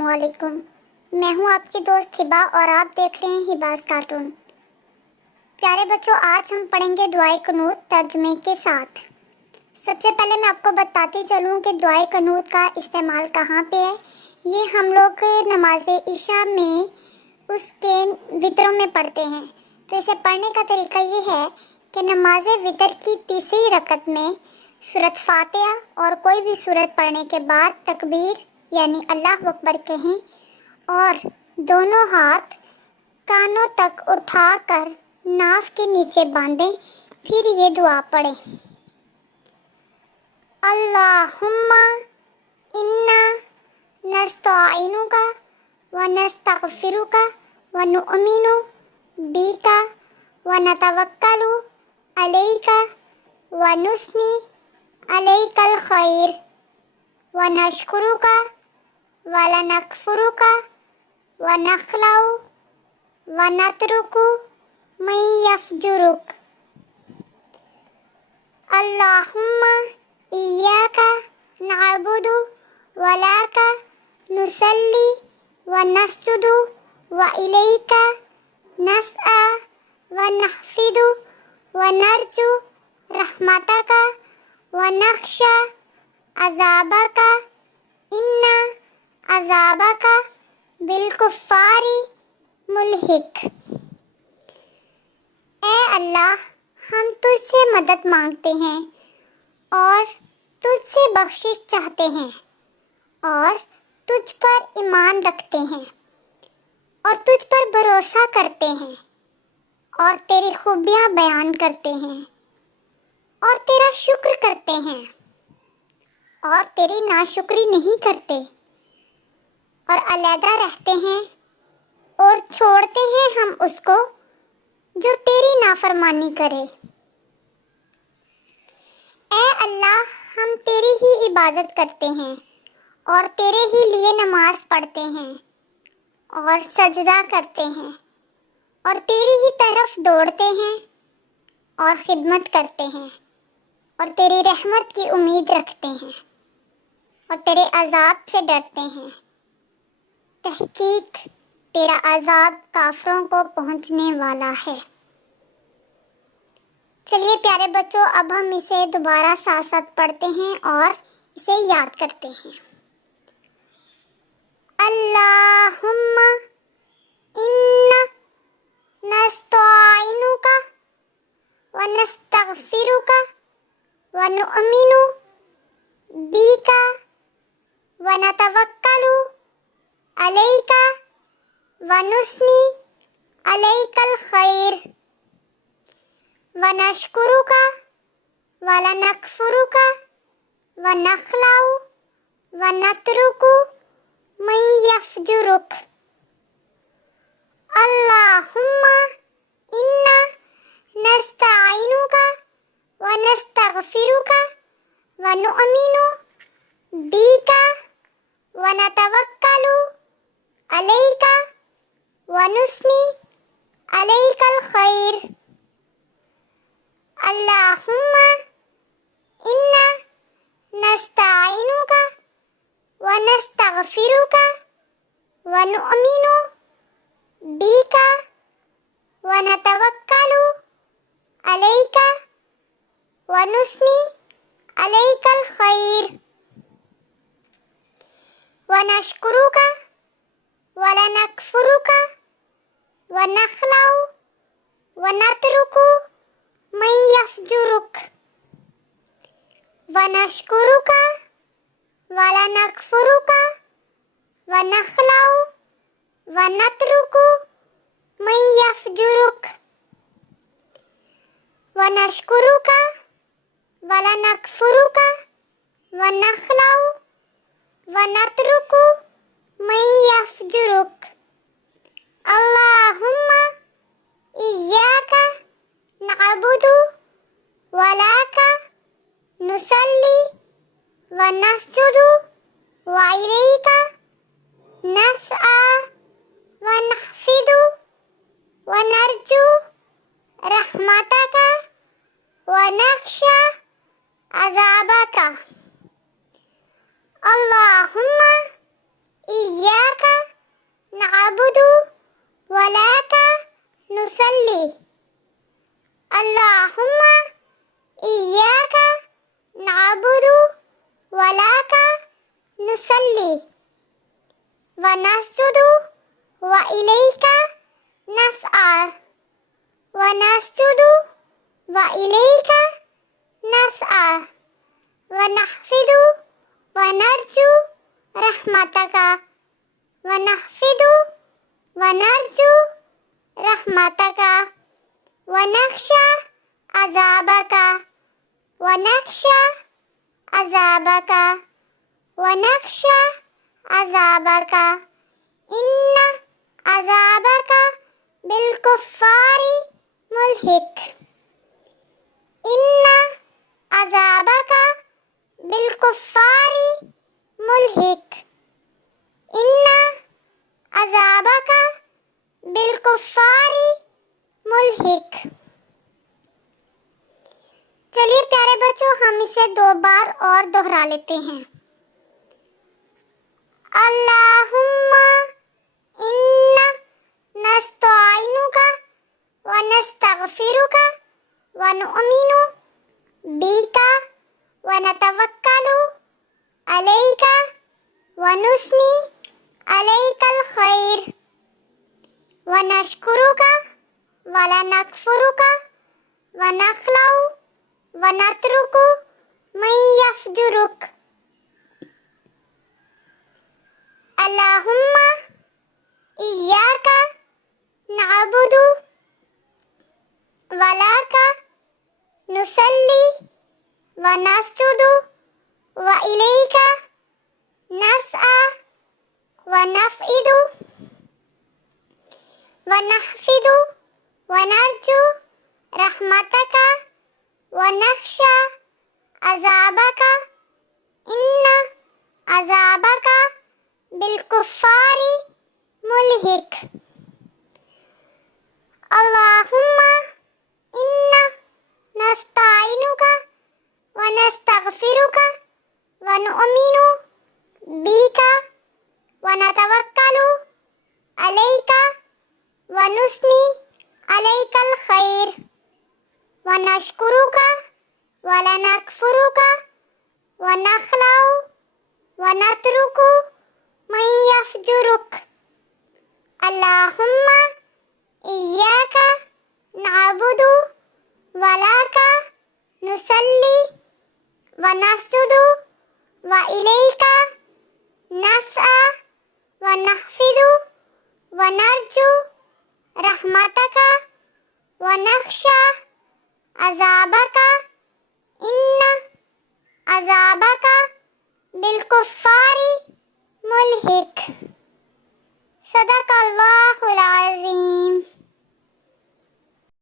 अस्सलामुअलैकुम। मैं हूं आपकी दोस्त हिबा और आप देख रहे हैं हिबास कार्टून। प्यारे बच्चों, आज हम पढ़ेंगे दुआए कनूत तर्जुमे के साथ। सबसे पहले मैं आपको बताती चलूं कि दुआए कनूत का इस्तेमाल कहाँ पे है। ये हम लोग नमाज इशा में उसके वित्रों में पढ़ते हैं। तो इसे पढ़ने का तरीका ये है कि नमाज वितर की तीसरी रकत में सूरत फातिहा और कोई भी सूरत पढ़ने के बाद तकबीर यानी अल्लाह अकबर कहें और दोनों हाथ कानों तक उठाकर नाफ के नीचे बांधें। फिर ये दुआ पढ़ें, अल्लाहुम्मा इन्ना नस्तईनुका व नस्तगफिरुका व नुअमिनु बीका व नतवक्कलु अलैका व नुस्नी अलैकल खैर व नशकुरुका व लनकफुरुका व नखलाउ व नतरुकु मैं यफजुरुक। अल्लाहुम्मा इय्याका नअबुदु व लाका नुसल्ली व नस्जुदु व इलैका नस्आ व नहफिदु व नरजु रहमतका व नख्शा अज़ाबका इन्ना अज़ाबका बिलकुफ़ारी मुल्हिक। ए अल्लाह, हम तुझसे मदद मांगते हैं और तुझसे बख्शिश चाहते हैं और तुझ पर ईमान रखते हैं और तुझ पर भरोसा करते हैं और तेरी खूबियाँ बयान करते हैं और तेरा शुक्र करते हैं और तेरी नाशुक्री नहीं करते और अलहदा रहते हैं और छोड़ते हैं हम उसको जो तेरी नाफरमानी करे। ए अल्लाह, हम तेरी ही इबादत करते हैं और तेरे ही लिए नमाज पढ़ते हैं और सजदा करते हैं और तेरी ही तरफ दौड़ते हैं और खिदमत करते हैं और तेरी रहमत की उम्मीद रखते हैं और तेरे अजाब से डरते हैं। तहकीक तेरा अजाब काफरों को पहुंचने वाला है। चलिए प्यारे बच्चों, अब हम इसे दोबारा साथ साथ पढ़ते हैं और इसे याद करते हैं। अल्लाहुम्मा इन्ना नस्तईनुका व नस्तगफिरुका व नुअमिनु बीका व नतवक्कलु अलैका व नुस्नी अलैकल खैर व नशकुरुका व लनकफुरुका व नखलाउ व नतरुकु मैं यफजुरुक। अल्लाहुम्मा इन्ना नस्तईनुका व नस्तगफिरुका व नुअमिनु बीका व नतवक्कलु अलैका व नुस्नी अलैकल खैर। अल्लाहुम्मा इन्ना नस्तईनुका व नस्तगफिरुका व नुअमिनु बीका व नतवक्कलु अलैका व नुस्नी अलैकल खैर व नशकुरुका व लनकफुरुका व नखलाउ व नतरुकु मैं यफजुरुक। व नशकुरुका व लनकफुरुका व नखलाउ व नतरुकु मैं यफजुरुक। व नशकुरुका व लनकफुरुका व नखलाउ व नतरुकु मैं यफजुरुक। अल्लाहुम्मा इय्याका नअबुदु व लाका नुसल्ली व नस्जुदु व इलैका नस्आ व नहफिदु व नरजु रहमतका व नख्शा अज़ाबका। अल्लाहुम्मा इय्याका वनख्शा अज़ाबका वनख्शा अज़ाबका वनख्शा अज़ाबका इन्ना अज़ाबका बिलकुफ़ारी मुल्हिक इन्ना अज़ाबका बिलकुफ़ारी मुल्हिक इन्ना अज़ाबका बिलकुफ़ारी मुल्हिक। चलिए प्यारे बच्चों, हम इसे 2 बार और दोहरा लेते हैं। अल्लाहुम्मा इन्ना नस्तईनुका व नस्तगफिरुका व नुअमिनु बिका व नतवक्कलु अलैका व नुस्नी अलैकल खैर व नशकुरुका व ला नकफुरुका व नखलउ व नतरुकु मन यफजुरुक। अल्लाहुम्मा इय्याका नअबुदु व लाका नुसल्ली व नस्जुदु व इलैका नस्आ व नफ़इदु व नहफिदु व नरजू रहमतका व नख्शा अज़ाबका इन्ना अज़ाबका बिलकुफ़ारी मुल्हिक। अल्लाहुम्मा इन्ना नस्तईनुका व नस्तगफिरुका व नुअमिनु बिका व नतवक्कलु अलैका व नुस्नी अलैकल खैर व नशकुरुका व ला नकफुरुका व नखलउ व नतरुकु मन यफजुरुक। अल्लाहुम्मा इय्याका नअबुदु व लाका नुसल्ली व नस्जुदु व इलैका नस्आ व नहफिदु व नरजू रहमतका व नख्शा अज़ाबका इन्ना अज़ाबका बिलकुफ़ारी मुल्हिक। सदक़ल्लाहुल अज़ीम।